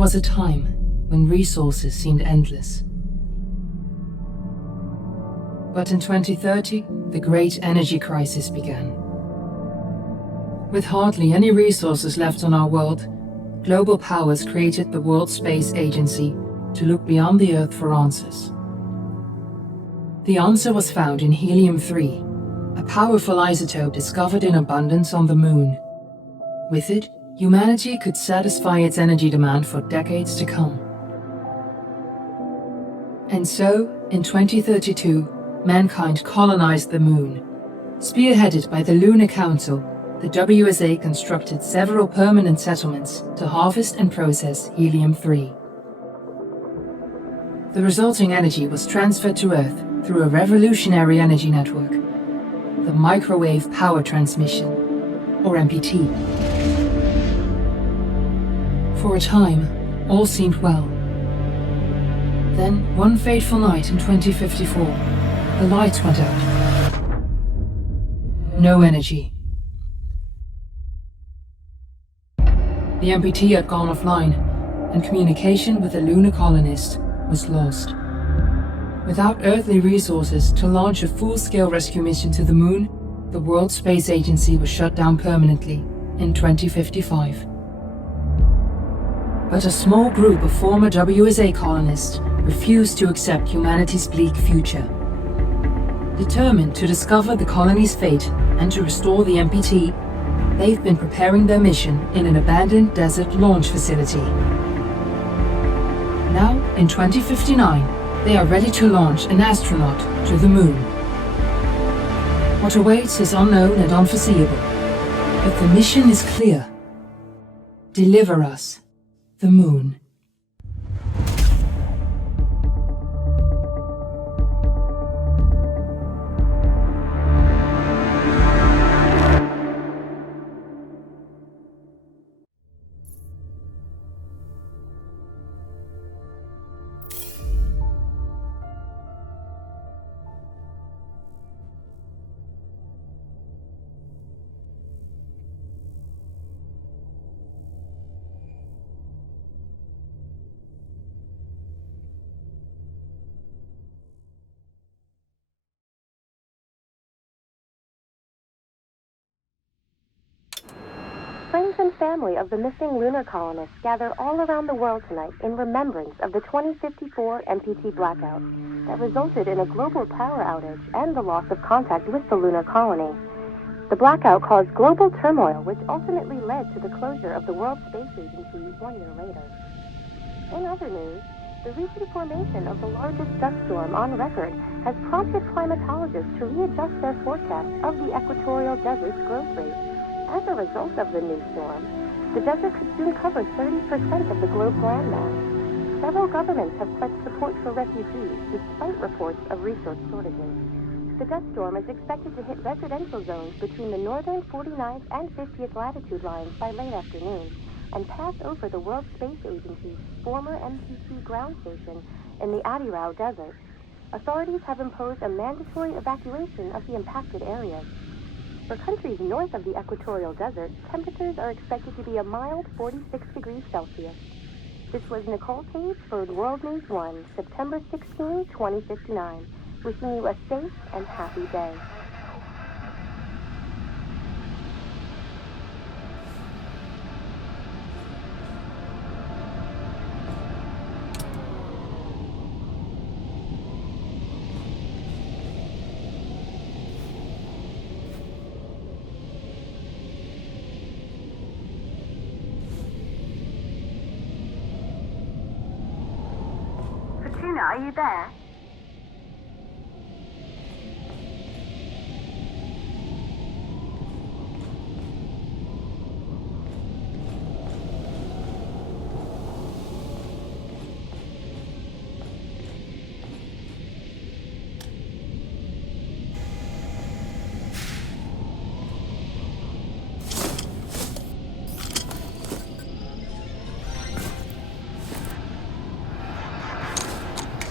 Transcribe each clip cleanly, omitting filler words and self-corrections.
was a time when resources seemed endless. But in 2030, the great energy crisis began. With hardly any resources left on our world, global powers created the World Space Agency to look beyond the Earth for answers. The answer was found in helium-3, a powerful isotope discovered in abundance on the Moon. With it, humanity could satisfy its energy demand for decades to come. And so, in 2032, mankind colonized the Moon. Spearheaded by the Lunar Council, the WSA constructed several permanent settlements to harvest and process helium-3. The resulting energy was transferred to Earth through a revolutionary energy network, the Microwave Power Transmission, or MPT. For a time, all seemed well. Then, one fateful night in 2054, the lights went out. No energy. The MPT had gone offline, and communication with the lunar colonist was lost. Without earthly resources to launch a full-scale rescue mission to the Moon, the World Space Agency was shut down permanently in 2055. But a small group of former WSA colonists refused to accept humanity's bleak future. Determined to discover the colony's fate and to restore the MPT, they've been preparing their mission in an abandoned desert launch facility. Now, in 2059, they are ready to launch an astronaut to the Moon. What awaits is unknown and unforeseeable, but the mission is clear. Deliver us the Moon. Friends and family of the missing lunar colonists gather all around the world tonight in remembrance of the 2054 MPT blackout that resulted in a global power outage and the loss of contact with the lunar colony. The blackout caused global turmoil, which ultimately led to the closure of the World Space Agency 1 year later. In other news, the recent formation of the largest dust storm on record has prompted climatologists to readjust their forecast of the equatorial desert's growth rate. As a result of the new storm, the desert could soon cover 30% of the globe's landmass. Several governments have pledged support for refugees, despite reports of resource shortages. The dust storm is expected to hit residential zones between the northern 49th and 50th latitude lines by late afternoon, and pass over the World Space Agency's former MPT ground station in the Adirau Desert. Authorities have imposed a mandatory evacuation of the impacted areas. For countries north of the equatorial desert, temperatures are expected to be a mild 46 degrees Celsius. This was Nicole Page for World News 1, September 16, 2059. Wishing you a safe and happy day. Fortuna, are you there?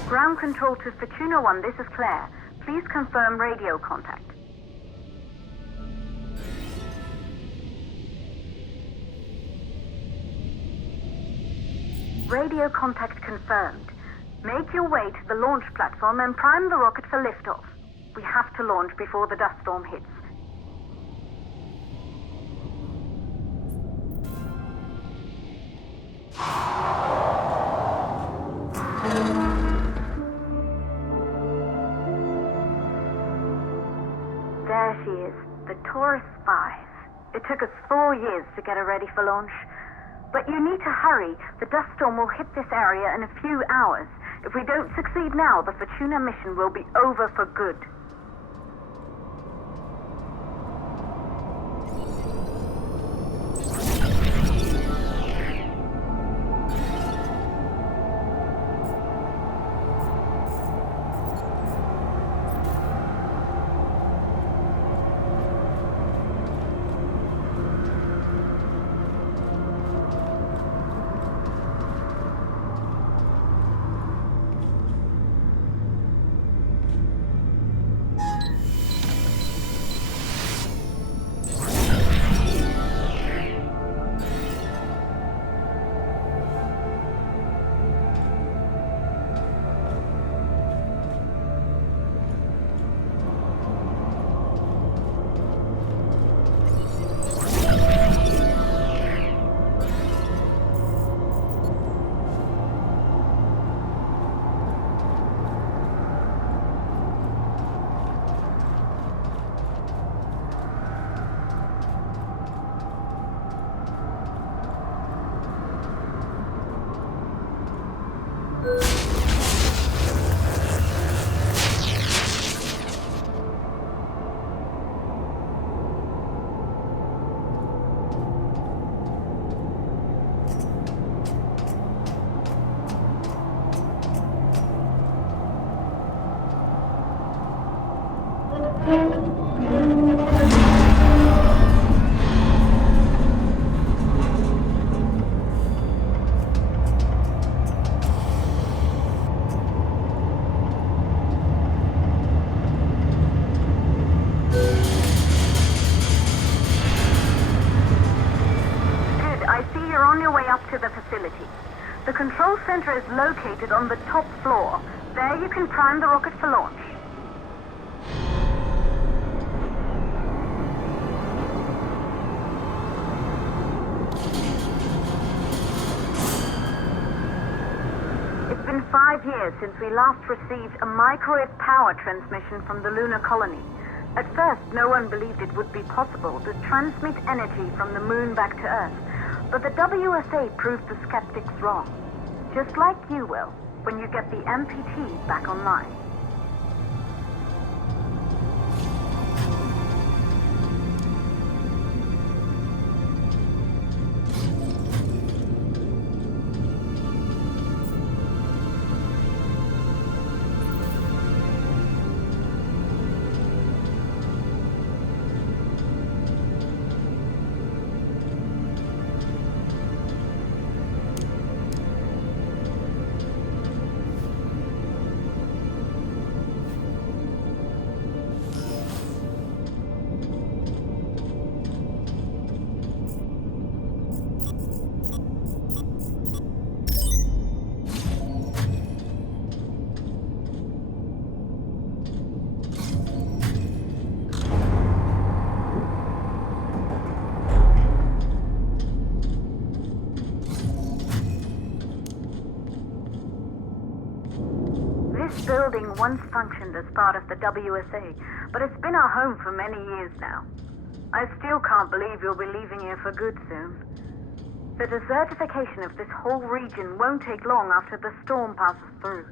Ground control to Fortuna 1, this is Claire. Please confirm radio contact. Radio contact confirmed. Make your way to the launch platform and prime the rocket for liftoff. We have to launch before the dust storm hits. There she is, the Taurus 5. It took us 4 years to get her ready for launch. But you need to hurry. The dust storm will hit this area in a few hours. If we don't succeed now, the Fortuna mission will be over for good. The control center is located on the top floor. There you can prime the rocket for launch. It's been 5 years since we last received a microwave power transmission from the lunar colony. At first, no one believed it would be possible to transmit energy from the moon back to Earth. But the WSA proved the skeptics wrong. Just like you will, when you get the MPT back online. This building once functioned as part of the WSA, but it's been our home for many years now. I still can't believe you'll be leaving here for good soon. The desertification of this whole region won't take long after the storm passes through.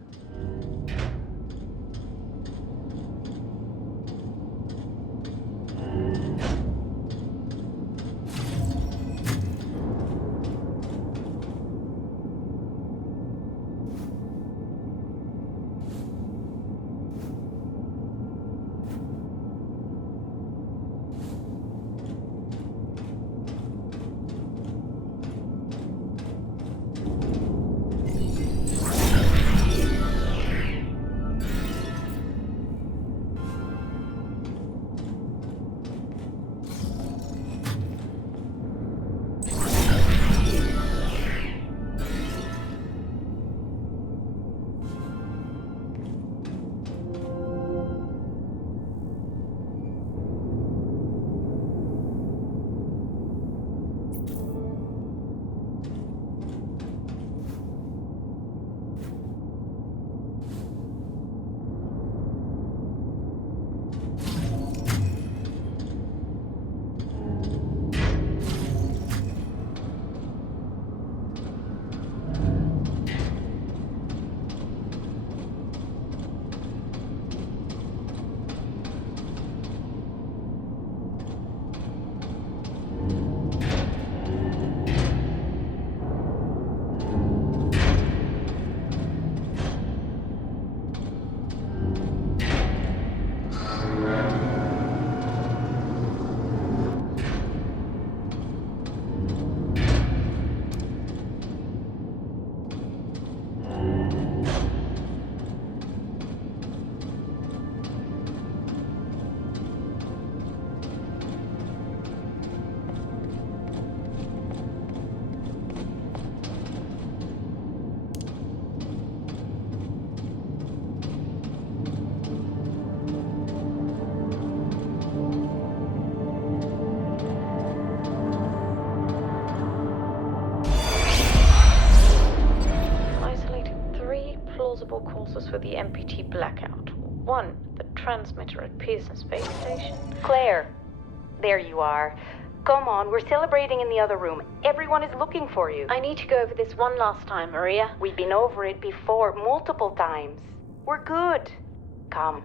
sources for the MPT blackout. One, the transmitter at Pearson Space Station. Claire, there you are. Come on, we're celebrating in the other room. Everyone is looking for you. I need to go over this one last time, Maria. We've been over it before, multiple times. We're good. Come,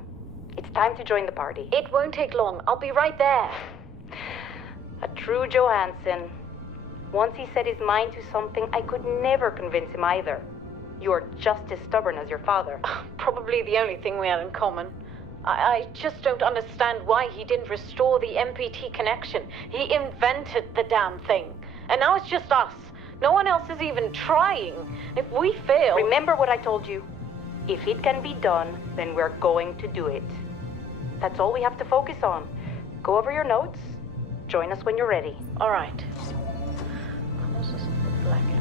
it's time to join the party. It won't take long. I'll be right there. A true Johansson. Once he set his mind to something, I could never convince him either. You're just as stubborn as your father. Probably the only thing we had in common. I just don't understand why he didn't restore the MPT connection. He invented the damn thing. And now it's just us. No one else is even trying. If we fail... Remember what I told you. If it can be done, then we're going to do it. That's all we have to focus on. Go over your notes. Join us when you're ready. All right. Causes of the blackout.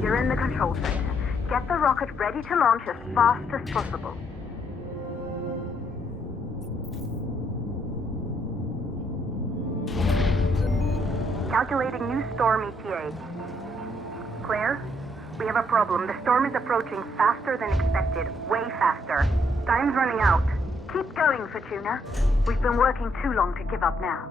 You're in the control center. Get the rocket ready to launch as fast as possible. Calculating new storm ETA. Claire, we have a problem. The storm is approaching faster than expected. Way faster. Time's running out. Keep going, Fortuna. We've been working too long to give up now.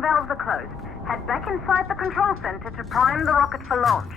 Valves are closed. Head back inside the control center to prime the rocket for launch.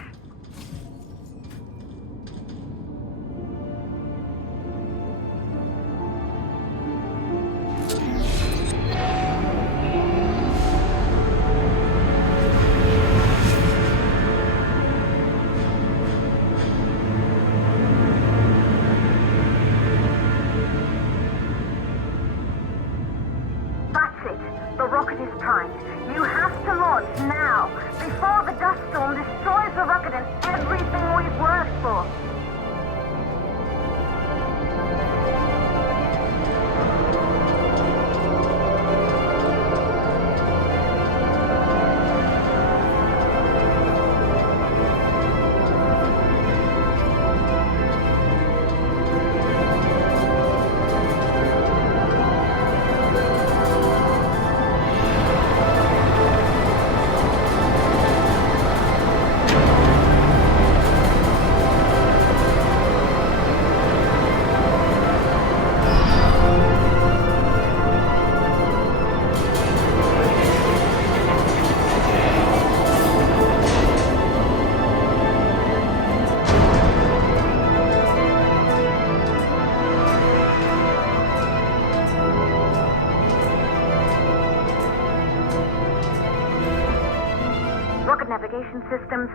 navigation systems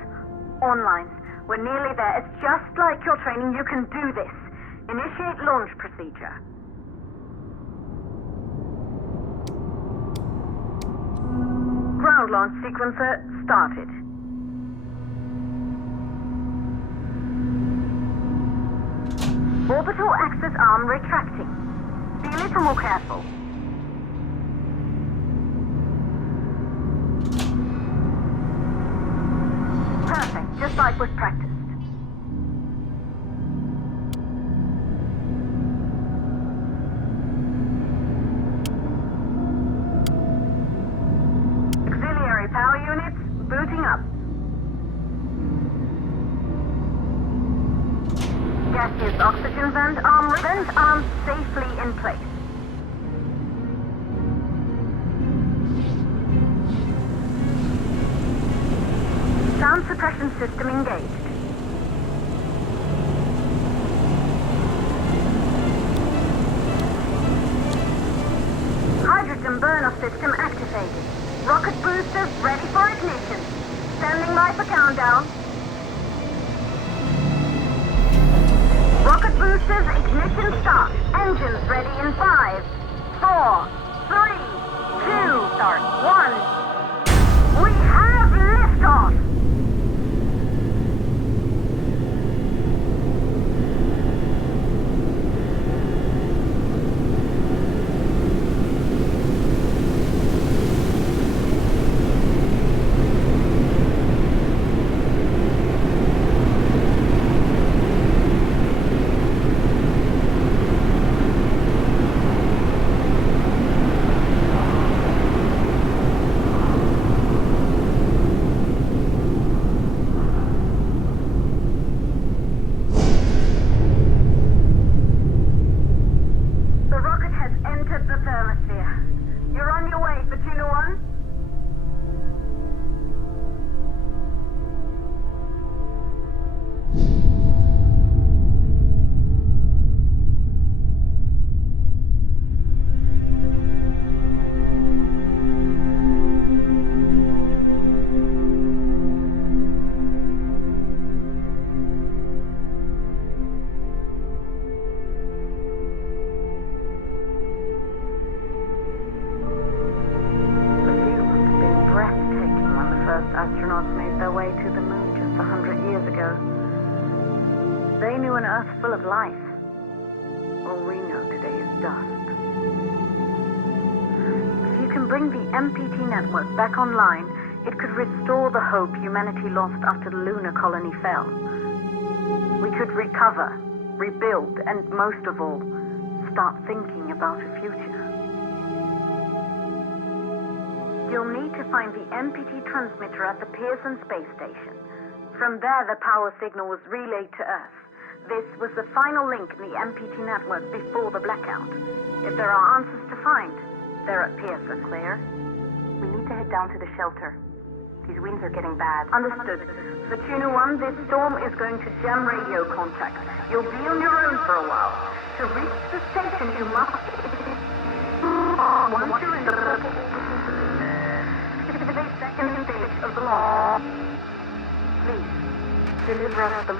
online. We're nearly there. It's just like your training. You can do this. Initiate launch procedure. Ground launch sequencer started. Orbital axis arm retracting. Be a little more careful. Perfect, just like was practiced. Auxiliary power units booting up. Gaseous oxygen vent arm safely in place. Sound suppression system engaged. Hydrogen burn-off system activated. Rocket boosters ready for ignition. Standing by for countdown. Rocket boosters ignition start. Engines ready in 5, 4, 3, 2, start 1. We have liftoff! Astronauts made their way to the moon just 100 years ago. They knew an Earth full of life. All we know today is dust. If you can bring the MPT network back online, it could restore the hope humanity lost after the lunar colony fell. We could recover, rebuild, and most of all, start thinking about a future. You'll need to find the MPT transmitter at the Pearson space station. From there, the power signal was relayed to Earth. This was the final link in the MPT network before the blackout. If there are answers to find, they're at Pearson. Claire, we need to head down to the shelter. These winds are getting bad. Understood. Fortuna 1, this storm is going to jam radio contact. You'll be on your own for a while. To reach the station, you must... Once you're in the... second stage of the launch. Please, deliver us the